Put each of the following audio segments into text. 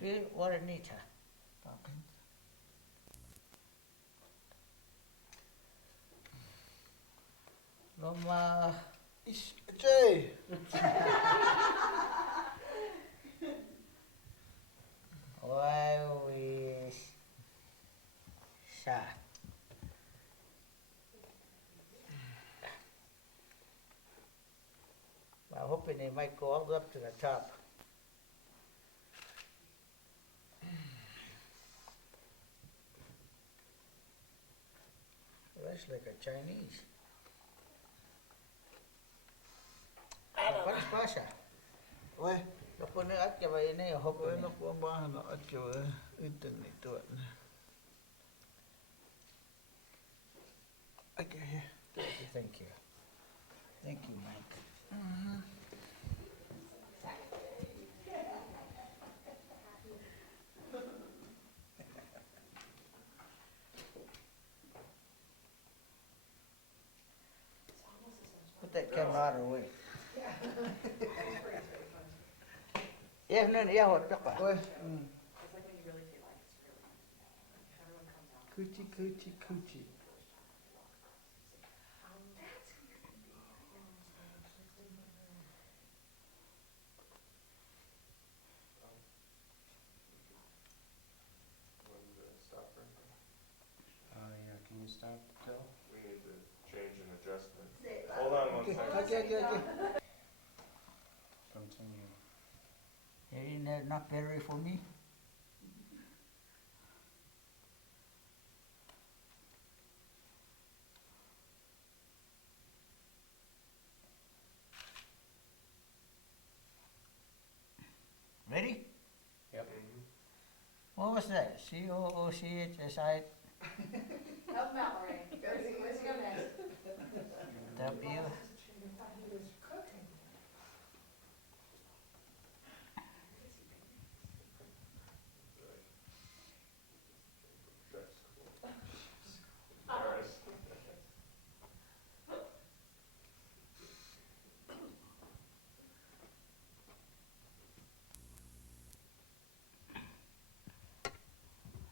Waranita. Loma. Jay. Why we sa. I'm hoping they might go all the way up to the top. That's like a Chinese. Paano pasa? Why? Kapag na-at ka ba yun yung hope Why po ang bahan na at kawa internet to it. Okay. Thank you. Thank you, Mike. Put that camera out of the way. Yeah, no, yeah, what the fuck? Why? It's like when you really feel like it's really, everyone comes out. Coochie, coochie, coochie. Stop right there. Yeah, can you stop, Phil? We need to change an adjustment. Hold on one second. Okay. Continue. Ain't there enough battery for me? Ready? Yep. What was that? COOCHSI Help Mallory. Let's go next. W. All right.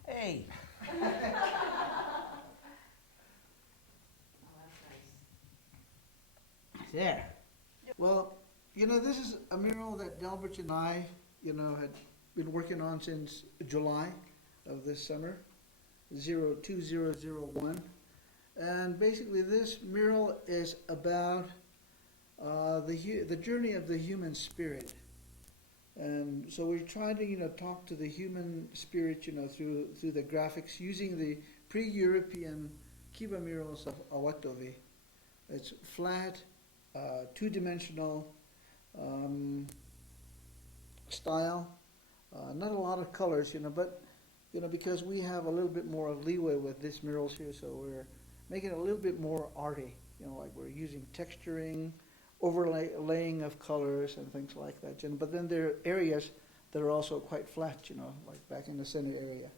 Hey. Oh, that's nice. There. Well, this is a mural that Delbert and I, had been working on since July of this summer, 02001. And basically this mural is about the journey of the human spirit. And so we're trying to, talk to the human spirit, through the graphics using the pre-European Kiva murals of Awatovi. It's flat, two-dimensional style, not a lot of colors, but because we have a little bit more leeway with these murals here, so we're making it a little bit more arty, like we're using texturing, overlaying of colors and things like that. But then there are areas that are also quite flat, like back in the center area.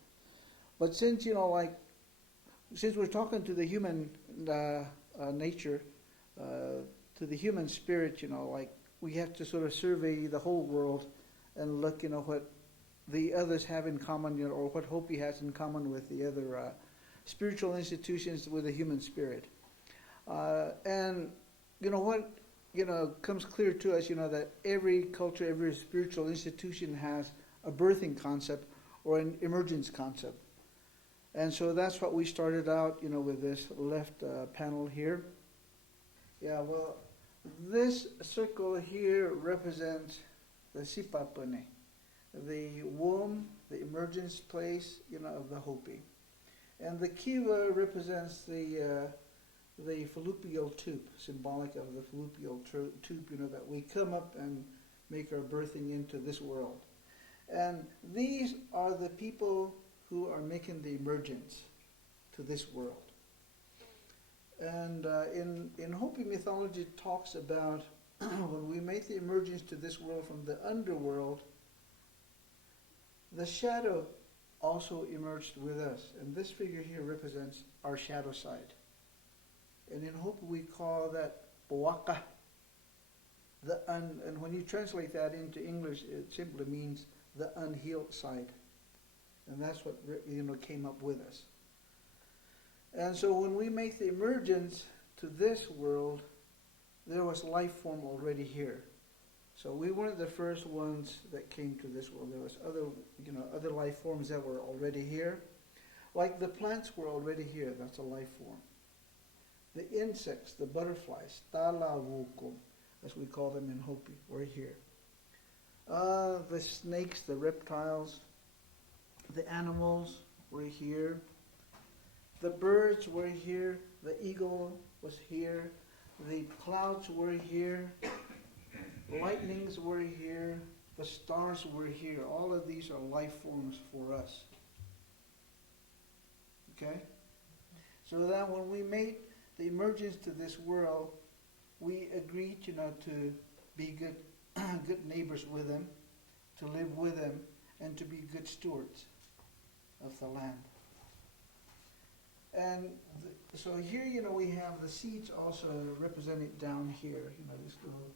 But since since we're talking to the human nature, to the human spirit, we have to sort of survey the whole world and look, what the others have in common, or what Hopi has in common with the other spiritual institutions with the human spirit. And what comes clear to us, that every culture, every spiritual institution has a birthing concept or an emergence concept. And so that's what we started out, with this left panel here. Yeah, well, this circle here represents the Sipapune, the womb, the emergence place, of the Hopi. And the Kiva represents the fallopian tube, symbolic of the fallopian tube, that we come up and make our birthing into this world. And these are the people who are making the emergence to this world. And in Hopi mythology, it talks about when we make the emergence to this world from the underworld, the shadow also emerged with us. And this figure here represents our shadow side. And in Hopi we call that Boaka. And when you translate that into English, it simply means the unhealed side. And that's what, came up with us. And so when we make the emergence to this world, there was life form already here. So we weren't the first ones that came to this world. There was other life forms that were already here. Like the plants were already here, that's a life form. The insects, the butterflies, talawukum, as we call them in Hopi, were here. The snakes, the reptiles, the animals were here. The birds were here. The eagle was here. The clouds were here. Lightnings were here. The stars were here. All of these are life forms for us. Okay? So that when we made the emergence to this world, we agreed, to be good, good neighbors with them, to live with them, and to be good stewards of the land. And so here, we have the seeds also represented down here. These little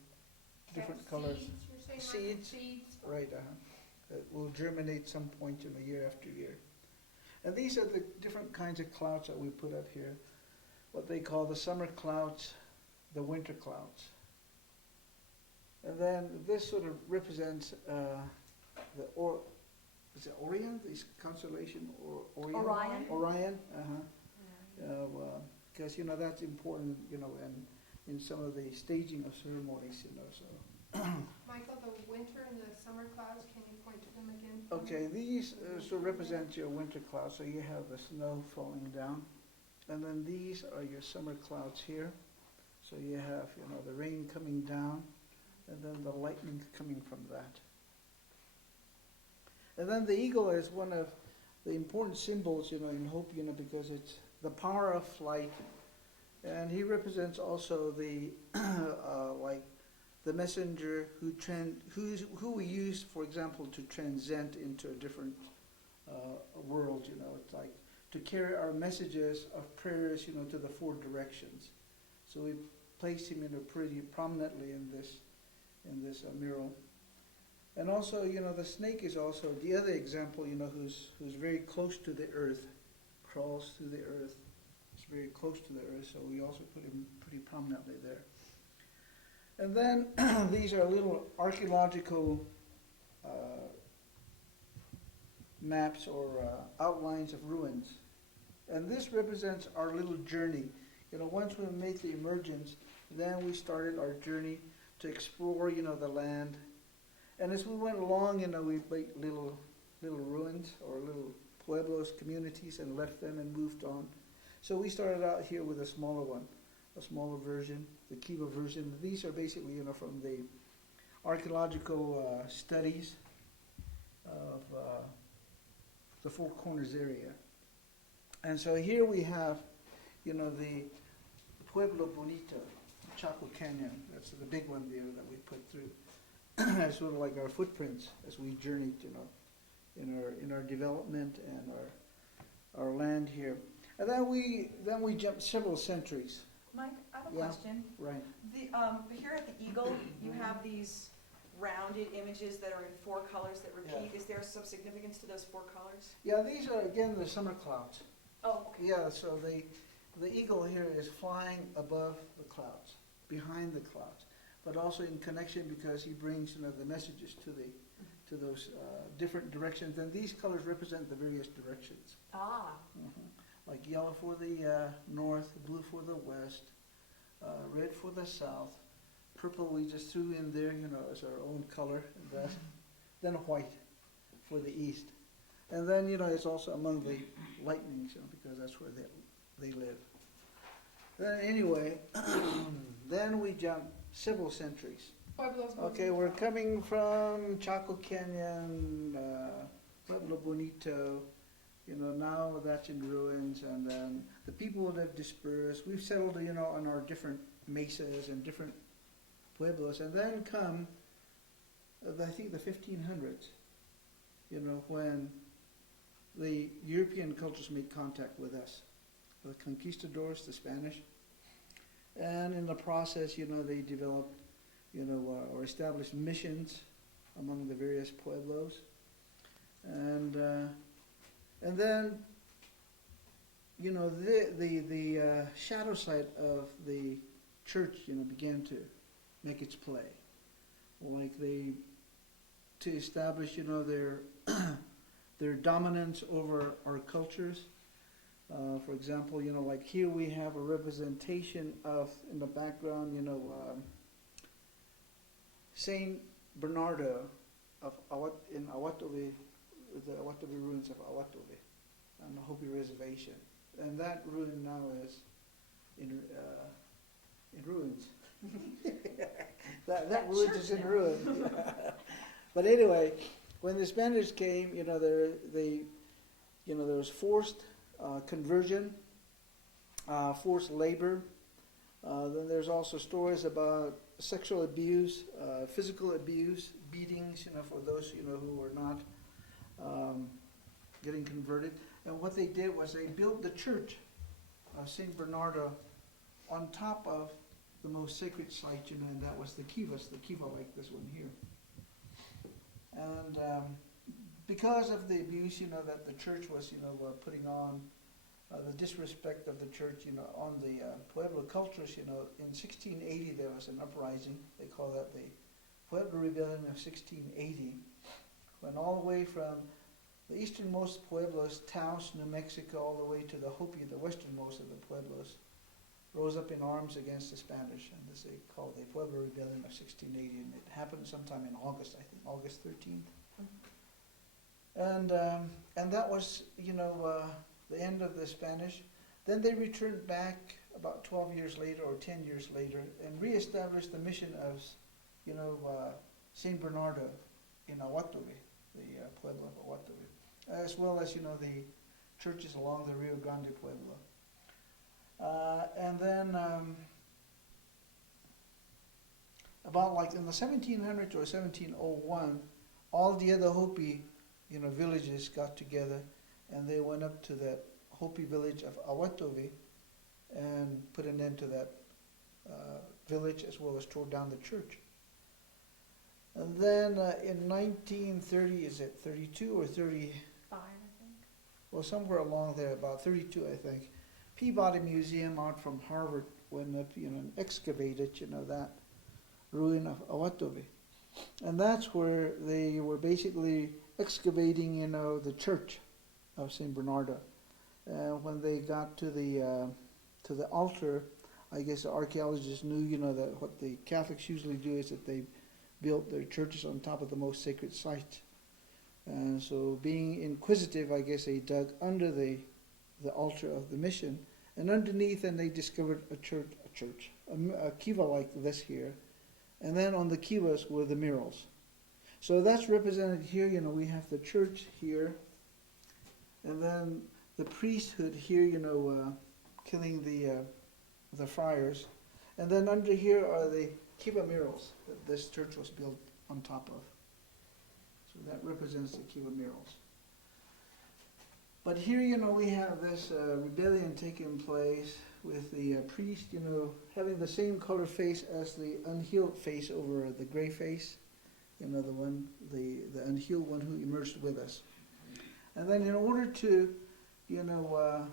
different colors. Seeds. Right. That will germinate some point, year after year. And these are the different kinds of clouds that we put up here. What they call the summer clouds, the winter clouds. And then this sort of represents is it Orion? This constellation or Orion? Orion. Because that's important, in some of the staging of ceremonies, so. Michael, the winter and the summer clouds, can you point to them again? Okay, these represent your winter clouds. So you have the snow falling down, and then these are your summer clouds here. So you have, the rain coming down, and then the lightning coming from that. And then the eagle is one of the important symbols, in Hopi, because it's the power of flight, and he represents also the the messenger who we use, for example, to transcend into a different world. It's like to carry our messages of prayers, to the four directions. So we placed him pretty prominently in this mural. And also, the snake is also the other example, who's very close to the earth, crawls through the earth. It's very close to the earth, so we also put him pretty prominently there. And then these are little archaeological maps or outlines of ruins. And this represents our little journey. Once we made the emergence, then we started our journey to explore, the land. And as we went along, we made little ruins or little pueblos, communities, and left them and moved on. So we started out here with a smaller one, a smaller version, the Kiva version. These are basically, from the archaeological studies of the Four Corners area. And so here we have, the Pueblo Bonito, Chaco Canyon. That's the big one there that we put through. It's sort of like our footprints as we journeyed, in our development and our land here. And then we jumped several centuries. Mike, I have a Yeah. question. Right. Here at the Eagle, you have these rounded images that are in four colors that repeat. Yeah. Is there some significance to those four colors? Yeah, these are again the summer clouds. Oh, okay. Yeah, so the eagle here is flying above the clouds, behind the clouds, but also in connection because he brings the messages to those different directions, and these colors represent the various directions. Ah, Like yellow for the north, blue for the west, red for the south, purple we just threw in there, as our own color, and then white for the east. And then, it's also among the lightnings, because that's where they live. Then anyway, then we jump several centuries. Pueblos. Okay, we're coming from Chaco Canyon, Pueblo Bonito. Now that's in ruins, and then the people that have dispersed. We've settled, on our different mesas and different pueblos, and then come, I think, the 1500s. When the European cultures made contact with us, the conquistadors, the Spanish, and in the process, they developed, or established missions among the various pueblos. And then, you know, the shadow side of the church, you know, began to make its play. Like to establish, you know, their dominance over our cultures. For example, you know, like here we have a representation of, in the background, you know, Saint Bernardo of in Awatobi, the Awatobi ruins of Awatobi, on the Hopi Reservation, and that ruin now is in ruins. that ruin is in ruin. But anyway, when the Spanish came, you know, there was forced conversion, forced labor. Then there's also stories about sexual abuse, physical abuse, beatings, you know, for those, you know, who were not getting converted. And what they did was they built the church of Saint Bernardo on top of the most sacred site, you know, and that was the kiva like this one here. And because of the abuse, you know, that the church was, you know, putting on, the disrespect of the church, you know, on the Pueblo cultures, you know, in 1680 there was an uprising. They call that the Pueblo Rebellion of 1680, when all the way from the easternmost pueblos, Taos, New Mexico, all the way to the Hopi, the westernmost of the pueblos, rose up in arms against the Spanish, and this they call the Pueblo Rebellion of 1680, and it happened sometime in August, I think, August 13th. And that was, you know, the end of the Spanish. Then they returned back about 12 years later or 10 years later and reestablished the mission of, you know, Saint Bernardo in Awatobi, the Pueblo of Awatobi, as well as, you know, the churches along the Rio Grande Pueblo. And then about like in the 1700s or 1701, all the other Hopi, you know, villages got together, and they went up to that Hopi village of Awatobi and put an end to that village, as well as tore down the church. And then in 1930, is it 32 or 30? 5, I think. Well, somewhere along there, about 32, I think. Peabody Museum out from Harvard went up, you know, and excavated, you know, that ruin of Awatobi. And that's where they were basically excavating, you know, the church of Saint Bernardo. When they got to the altar, I guess the archaeologists knew, you know, that what the Catholics usually do is that they built their churches on top of the most sacred site. And so, being inquisitive, I guess they dug under the altar of the mission, and underneath, and they discovered a kiva like this here, and then on the kivas were the murals. So that's represented here. You know, we have the church here, and then the priesthood here, you know, killing the friars, and then under here are the kiva murals that this church was built on top of. So that represents the kiva murals. But here, you know, we have this rebellion taking place with the priest, you know, having the same color face as the unhealed face over the gray face, you know, the unhealed one who emerged with us. And then in order to, you know,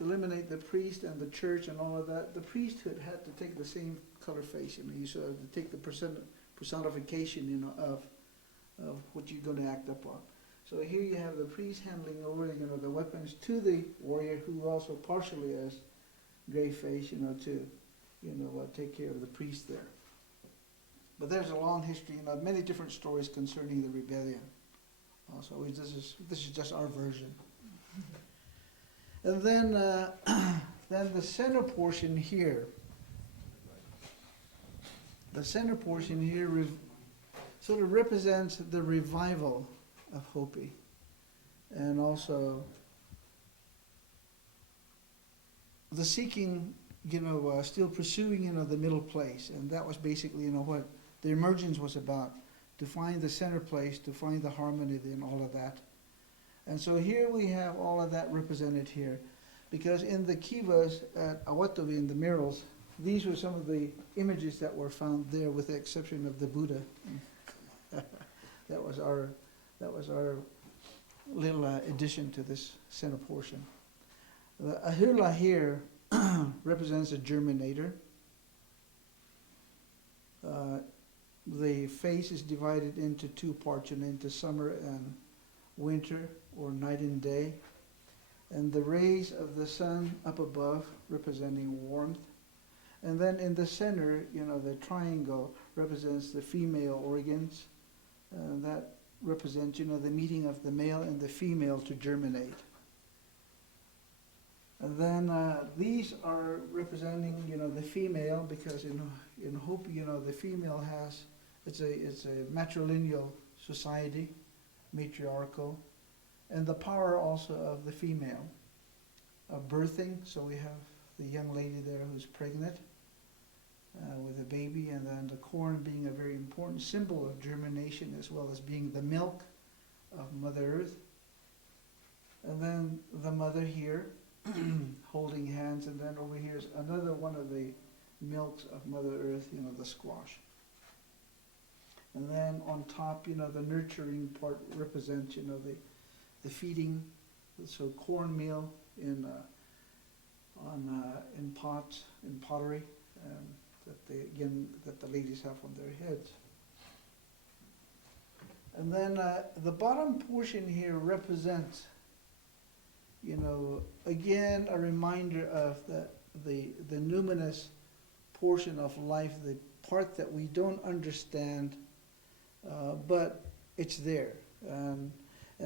eliminate the priest and the church and all of that, the priesthood had to take the same color face. You know, you sort of take the personification, you know, of what you're going to act upon. So here you have the priest handing over, you know, the weapons to the warrior, who also partially has gray face, you know, to, you know, take care of the priest there. But there's a long history, you know, many different stories concerning the rebellion. So this is just our version. And then the center portion here. The center portion here sort of represents the revival of Hopi, and also the seeking, you know, still pursuing, you know, the middle place. And that was basically, you know, what the emergence was about, to find the center place, to find the harmony and all of that. And so here we have all of that represented here, because in the kivas at Awatobi, in the murals, these were some of the images that were found there, with the exception of the Buddha. That was our little addition to this center portion. The ahila here represents a germinator. The face is divided into two parts, into summer and winter, or night and day. And the rays of the sun up above representing warmth. And then in the center, the triangle represents the female organs. That represents, the meeting of the male and the female to germinate. And then these are representing, the female, because in Hopi, the female has, it's a matrilineal society, matriarchal, and the power also of the female, of birthing. So we have the young lady there who's pregnant with a baby, and then the corn being a very important symbol of germination, as well as being the milk of Mother Earth. And then the mother here holding hands, and then over here is another one of the milks of Mother Earth, the squash. And then on top, the nurturing part represents, the feeding, so cornmeal in pots, in pottery, that the ladies have on their heads. And then the bottom portion here represents, again, a reminder of the numinous portion of life, the part that we don't understand, but it's there. And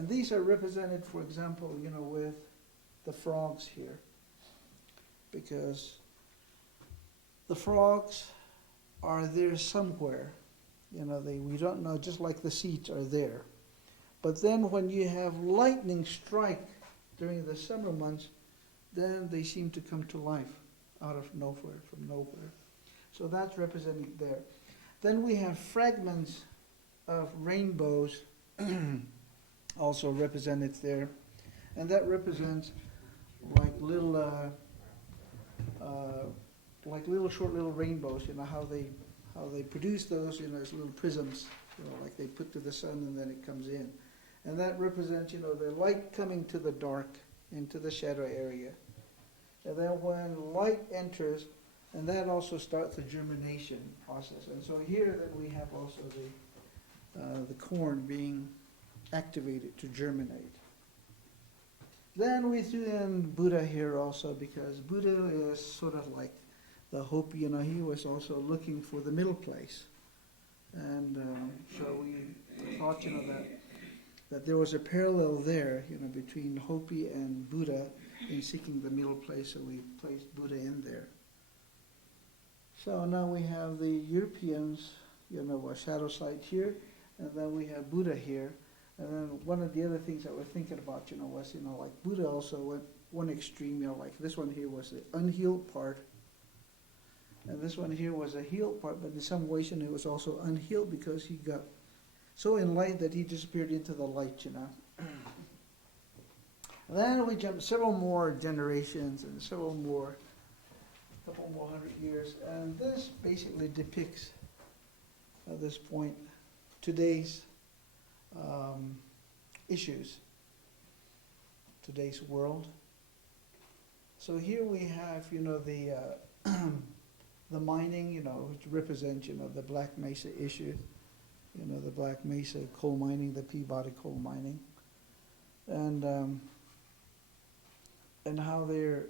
these are represented, for example, with the frogs here, because the frogs are there somewhere. We don't know, just like the seeds are there. But then when you have lightning strike during the summer months, then they seem to come to life out of nowhere, from nowhere. So that's represented there. Then we have fragments of rainbows also represented there. And that represents like little short little rainbows, how they produce those, as little prisms, like they put to the sun and then it comes in. And that represents, the light coming to the dark, into the shadow area. And then when light enters, and that also starts the germination process. And so here then we have also the corn being activated to germinate. Then we threw in Buddha here also, because Buddha is sort of like the Hopi, he was also looking for the middle place. And so we thought, that there was a parallel there, between Hopi and Buddha in seeking the middle place, so we placed Buddha in there. So now we have the Europeans, a shadow site here, and then we have Buddha here. And then one of the other things that we're thinking about, was, like Buddha also went one extreme, like this one here was the unhealed part, and this one here was a healed part, but in some ways, it was also unhealed because he got so enlightened that he disappeared into the light, Then we jumped several more generations and couple more 100 years, and this basically depicts, at this point, today's issues, today's world. So here we have, the mining, which represents, the Black Mesa issue, the Black Mesa coal mining, the Peabody coal mining, and how they're,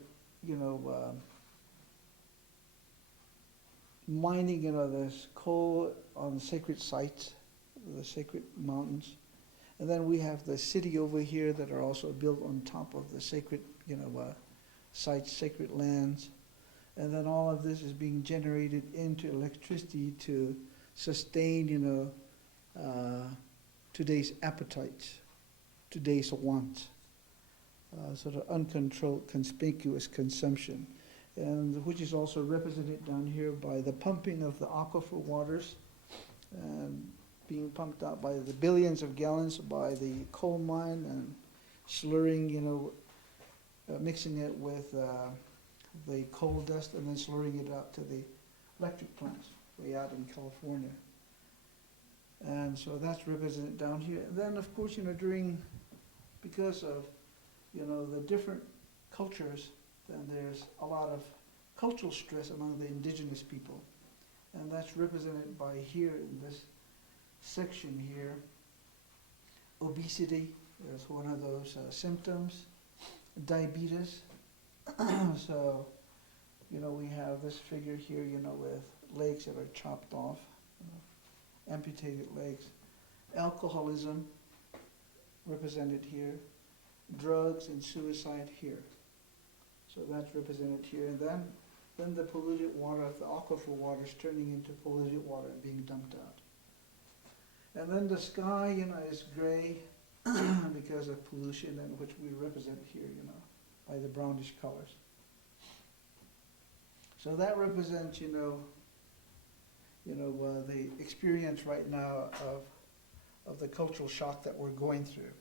mining, this coal on sacred sites, the sacred mountains. And then we have the city over here that are also built on top of the sacred, sites, sacred lands. And then all of this is being generated into electricity to sustain, today's appetites, today's wants, sort of uncontrolled, conspicuous consumption, and which is also represented down here by the pumping of the aquifer waters, and being pumped out by the billions of gallons by the coal mine, and slurring, mixing it with the coal dust, and then slurring it out to the electric plants way out in California. And so that's represented down here. And then, of course, during because of, the different cultures, then there's a lot of cultural stress among the indigenous people. And that's represented by here in this section here. Obesity is one of those symptoms. Diabetes. So, we have this figure here, with legs that are chopped off, amputated legs. Alcoholism represented here. Drugs and suicide here. So that's represented here. And then the polluted water, the aquifer water is turning into polluted water and being dumped out. And then the sky, is gray because of pollution, and which we represent here, by the brownish colors. So that represents, the experience right now of the cultural shock that we're going through.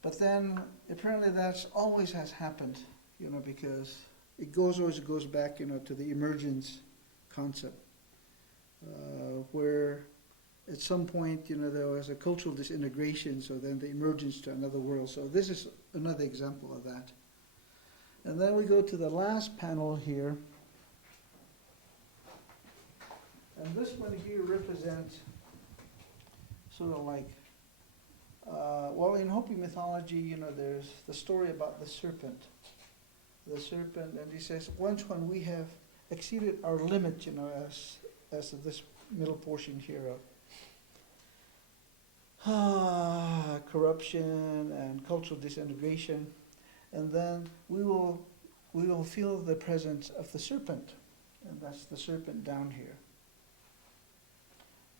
But then apparently that's always has happened, because it always goes back, to the emergence concept, where at some point, there was a cultural disintegration, so then the emergence to another world. So this is another example of that. And then we go to the last panel here. And this one here represents sort of like, in Hopi mythology, there's the story about the serpent. The serpent, and he says, once when we have exceeded our limit, as this middle portion here of corruption and cultural disintegration, and then we will feel the presence of the serpent, and that's the serpent down here.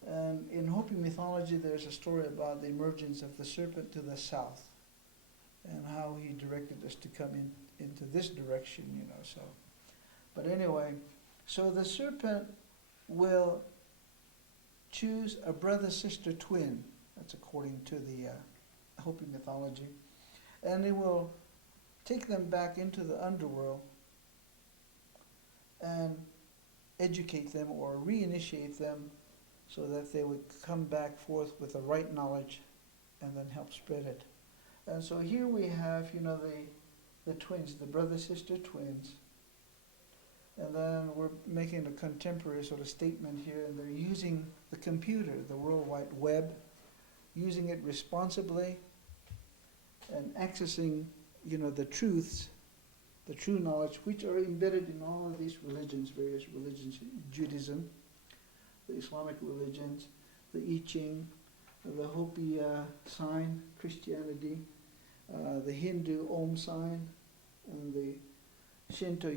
And in Hopi mythology, there's a story about the emergence of the serpent to the south, and how he directed us to come into this direction, so. But anyway, so the serpent will choose a brother-sister twin, that's according to the Hopi mythology, and he will take them back into the underworld and educate them or reinitiate them so that they would come back forth with the right knowledge and then help spread it. And so here we have, the twins, the brother-sister twins. And then we're making a contemporary sort of statement here, and they're using the computer, the World Wide Web, using it responsibly and accessing, the truths, the true knowledge, which are embedded in all of these religions, various religions, Judaism, the Islamic religions, the I Ching, the Hopi sign, Christianity, the Hindu Om sign, and the Shinto,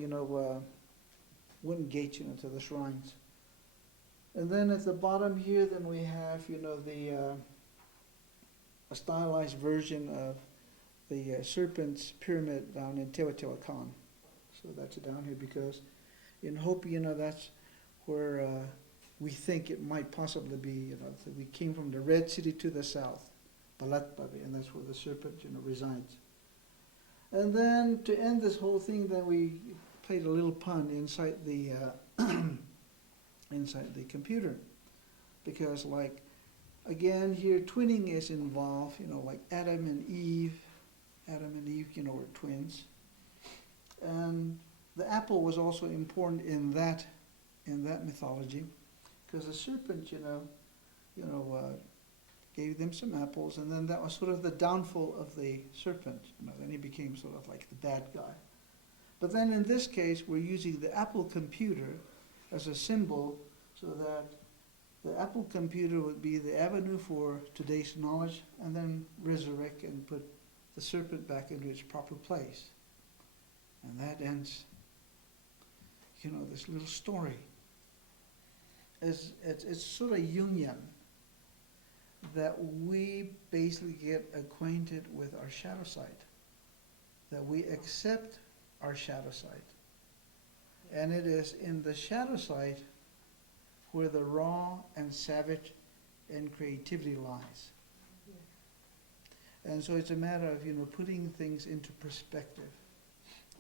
wooden gates, to the shrines. And then at the bottom here, then we have, a stylized version of the serpent's pyramid down in Teotihuacan. So that's down here because in Hopi, that's where we think it might possibly be, so we came from the Red City to the south, Balatbabi, and that's where the serpent, resides. And then to end this whole thing, then we played a little pun inside the inside the computer, because again here twinning is involved, like Adam and Eve, were twins, and the apple was also important in that mythology, because the serpent, gave them some apples, and then that was sort of the downfall of the serpent. Then he became sort of like the bad guy. But then in this case, we're using the Apple computer as a symbol, so that the Apple computer would be the avenue for today's knowledge, and then resurrect and put the serpent back into its proper place. And that ends, this little story. It's sort of Jungian, that we basically get acquainted with our shadow side, that we accept our shadow side. And it is in the shadow side where the raw and savage and creativity lies. And so it's a matter of, putting things into perspective,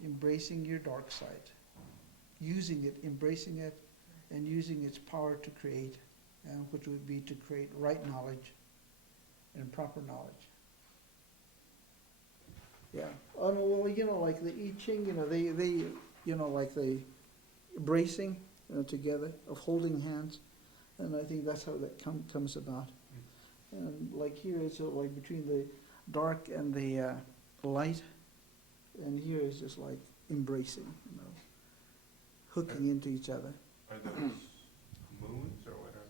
embracing your dark side, using it, embracing it, and using its power to create, and which would be to create right knowledge and proper knowledge. Yeah. Oh, no, well, you know, like the I Ching, you know, they, you know, like the bracing, you know, together of holding hands. And I think that's how that comes about. And like here, it's like between the dark and the light. And here is just like embracing, you know, hooking into each other. Are those moons or what are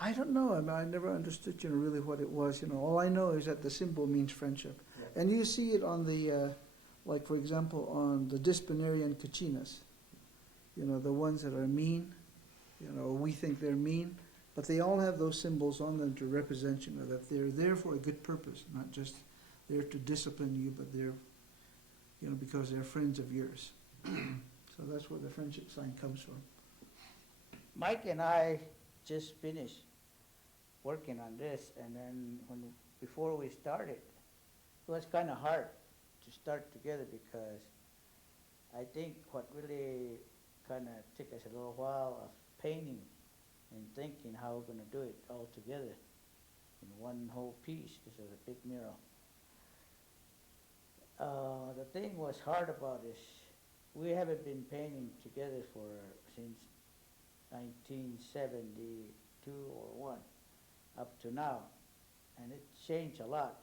they? I don't know. I mean, I never understood, you know, really what it was. You know, all I know is that the symbol means friendship, and you see it on the, like for example, on the disciplinarian kachinas. You know, the ones that are mean. You know, we think they're mean, but they all have those symbols on them to represent, you know, that they're there for a good purpose, not just there to discipline you, but they're, you know, because they're friends of yours. So that's where the friendship sign comes from. Mike and I just finished working on this, and then before we started, it was kind of hard to start together because I think what really kind of took us a little while of painting and thinking how we're going to do it all together in one whole piece. This is a big mural. The thing was hard about this. We haven't been painting together since 1972 or 1 up to now, and it changed a lot.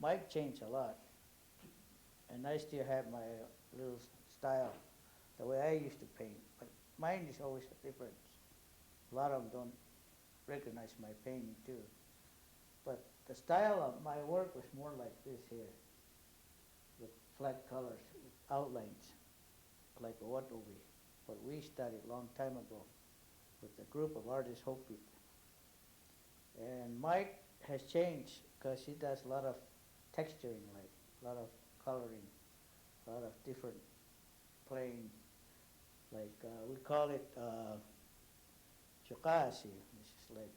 Mike changed a lot, and I still have my little style, the way I used to paint, but mine is always a difference. A lot of them don't recognize my painting too, but the style of my work was more like this here, with flat colors, with outlines, like what we studied a long time ago with a group of artists, Hopi. And Mike has changed because he does a lot of texturing, like a lot of coloring, a lot of different playing, like we call it chukasi, which is like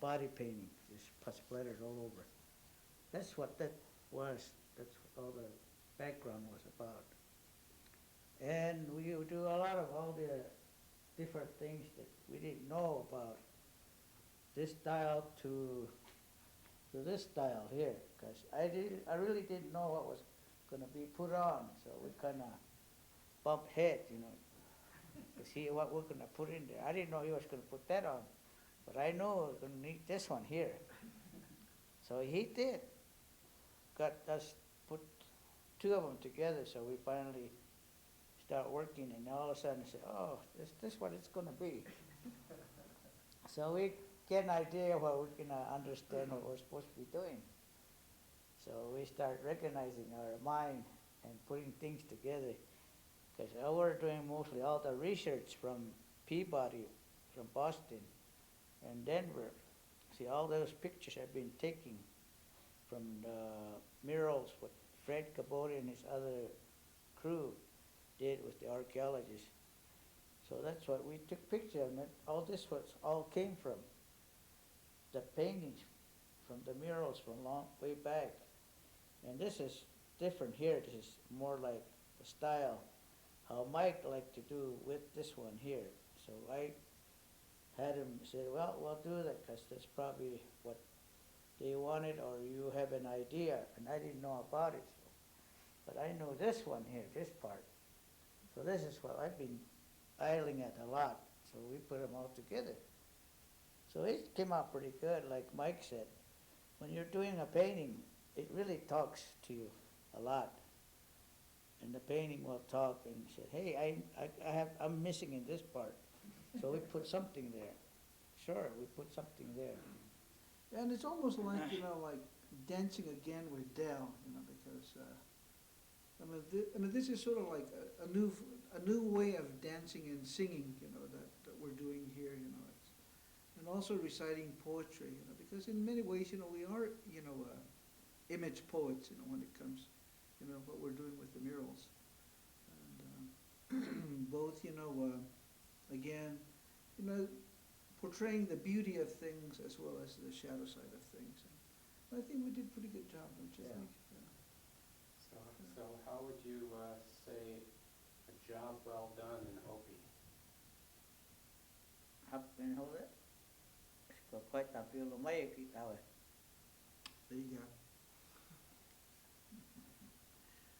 body painting, just splatters all over. That's what that was, that's what all the background was about. And we do a lot of all the different things that we didn't know about this style to this style here, because I really didn't know what was going to be put on, so we kind of bumped heads, you know, to see what we're going to put in there. I didn't know he was going to put that on, but I know we're going to need this one here. So he did. Got us put 2 of them together, so we finally start working, and all of a sudden say, oh, this is what it's going to be. So we get an idea what we're going to understand what we're supposed to be doing. So we start recognizing our mind and putting things together, because we're doing mostly all the research from Peabody, from Boston, and Denver. See, all those pictures I've been taking from the murals what Fred Cabote and his other crew did with the archaeologists. So that's what we took pictures of, and all this was all came from the paintings, from the murals from long way back. And this is different here. This is more like the style how Mike liked to do with this one here. So I had him say, well, we'll do that because that's probably what they wanted, or you have an idea, and I didn't know about it. So. But I know this one here, this part. So this is what I've been idling at a lot. So we put them all together. So it came out pretty good, like Mike said. When you're doing a painting, it really talks to you a lot. And the painting will talk and say, hey, I'm missing in this part. So we put something there. Sure, we put something there. And it's almost like, you know, like dancing again with Dell, you know, because I mean, this is sort of like a new way of dancing and singing, you know, that we're doing here, you know, and also reciting poetry, you know, because in many ways, you know, we are, you know, image poets, you know, when it comes, you know, what we're doing with the murals, and both, you know, again, you know, portraying the beauty of things as well as the shadow side of things. And I think we did a pretty good job, don't you think? Yeah. So how would you say a job well done in Hopi? Học bên hậu đấy. Có quay tập phiêu là mấy cái tao ấy. There you go.